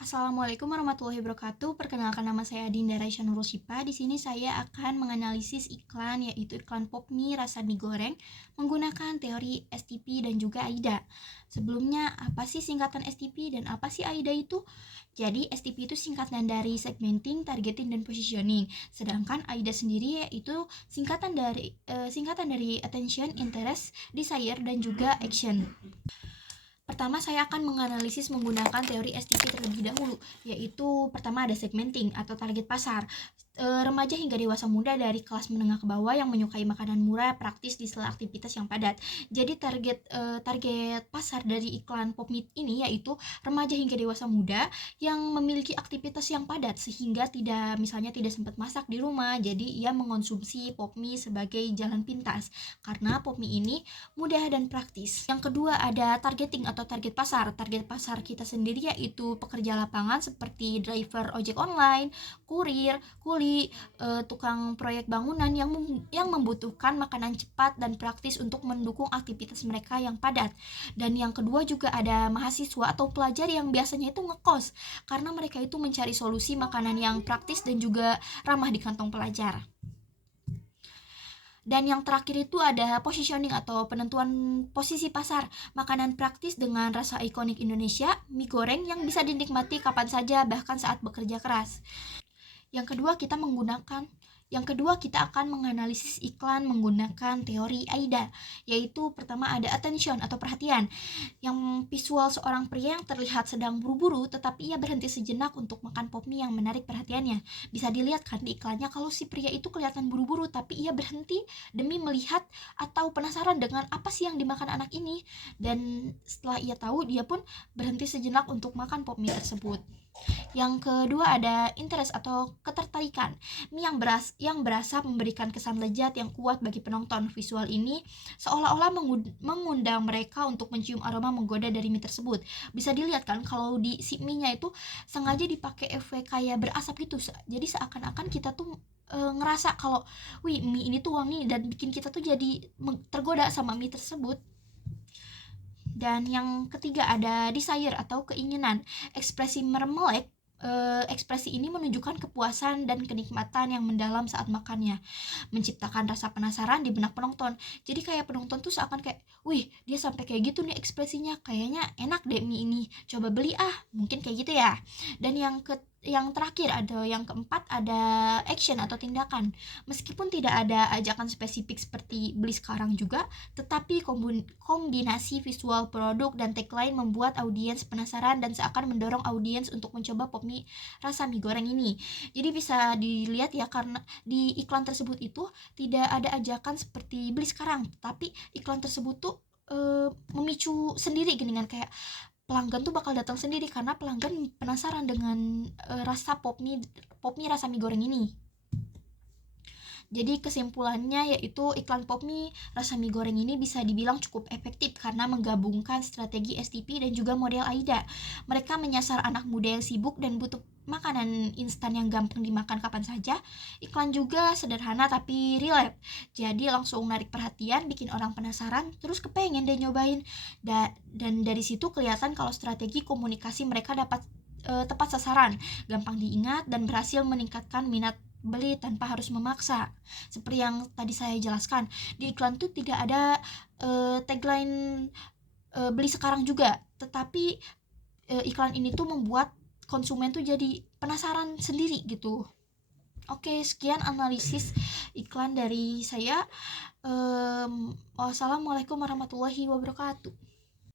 Assalamualaikum warahmatullahi wabarakatuh. Perkenalkan, nama saya Dinda Raisya Nurul Shipa. Di sini saya akan menganalisis iklan, yaitu iklan Popmi rasa mie goreng menggunakan teori STP dan juga AIDA. Sebelumnya, apa sih singkatan STP dan apa sih AIDA itu? Jadi STP itu singkatan dari segmenting, targeting, dan positioning. Sedangkan AIDA sendiri yaitu singkatan dari attention, interest, desire, dan juga action. Pertama, saya akan menganalisis menggunakan teori STP terlebih dahulu, yaitu pertama ada segmenting atau target pasar. Remaja hingga dewasa muda dari kelas menengah ke bawah yang menyukai makanan murah, praktis di sela aktivitas yang padat. Jadi target pasar dari iklan Popmeat ini yaitu remaja hingga dewasa muda yang memiliki aktivitas yang padat sehingga tidak sempat masak di rumah. Jadi ia mengonsumsi Popmie sebagai jalan pintas karena Popmie ini mudah dan praktis. Yang kedua ada targeting atau target pasar. Target pasar kita sendiri yaitu pekerja lapangan seperti driver ojek online, kurir, kuli, tukang proyek bangunan yang membutuhkan makanan cepat dan praktis untuk mendukung aktivitas mereka yang padat. Dan yang kedua juga ada mahasiswa atau pelajar yang biasanya itu ngekos karena mereka itu mencari solusi makanan yang praktis dan juga ramah di kantong pelajar. Dan yang terakhir itu ada positioning atau penentuan posisi pasar. Makanan praktis dengan rasa ikonik Indonesia, mie goreng yang bisa dinikmati kapan saja bahkan saat bekerja keras. Yang kedua kita akan menganalisis iklan menggunakan teori AIDA, yaitu pertama ada attention atau perhatian, yang visual seorang pria yang terlihat sedang buru-buru tetapi ia berhenti sejenak untuk makan popmie yang menarik perhatiannya. Bisa dilihat kan di iklannya kalau si pria itu kelihatan buru-buru tapi ia berhenti demi melihat atau penasaran dengan apa sih yang dimakan anak ini, dan setelah ia tahu dia pun berhenti sejenak untuk makan popmie tersebut. Yang kedua ada interest atau ketertarikan. Mie yang berasa memberikan kesan lezat yang kuat bagi penonton. Visual ini seolah-olah mengundang mereka untuk mencium aroma menggoda dari mie tersebut. Bisa dilihat kan kalau di si mie-nya itu sengaja dipakai efek kayak berasap gitu. Jadi seakan-akan kita tuh ngerasa kalau wih, mie ini tuh wangi dan bikin kita tuh jadi tergoda sama mie tersebut. Dan yang ketiga ada desire atau keinginan. Ekspresi ini menunjukkan kepuasan dan kenikmatan yang mendalam saat makannya, menciptakan rasa penasaran di benak penonton. Jadi kayak penonton tuh seakan kayak, wih, dia sampai kayak gitu nih ekspresinya, kayaknya enak deh mie ini, coba beli ah, mungkin kayak gitu ya. Dan yang terakhir ada yang keempat ada action atau tindakan. Meskipun tidak ada ajakan spesifik seperti beli sekarang juga, tetapi kombinasi visual produk dan tagline membuat audiens penasaran dan seakan mendorong audiens untuk mencoba popmie rasa mie goreng ini. Jadi bisa dilihat ya, karena di iklan tersebut itu tidak ada ajakan seperti beli sekarang, tapi iklan tersebut tuh memicu sendiri gini kan, kayak pelanggan tuh bakal datang sendiri karena pelanggan penasaran dengan rasa popmie rasa mie goreng ini. Jadi kesimpulannya yaitu iklan Popmi rasa mie goreng ini bisa dibilang cukup efektif karena menggabungkan strategi STP dan juga model AIDA. Mereka menyasar anak muda yang sibuk dan butuh makanan instan yang gampang dimakan kapan saja. Iklan juga sederhana tapi relate. Jadi langsung narik perhatian, bikin orang penasaran, terus kepengen deh nyobain. Dan dari situ kelihatan kalau strategi komunikasi mereka dapat tepat sasaran, gampang diingat, dan berhasil meningkatkan minat beli tanpa harus memaksa. Seperti yang tadi saya jelaskan, di iklan tuh tidak ada tagline beli sekarang juga, tetapi iklan ini tuh membuat konsumen tuh jadi penasaran sendiri gitu. Oke, sekian analisis iklan dari saya. Wassalamualaikum warahmatullahi wabarakatuh.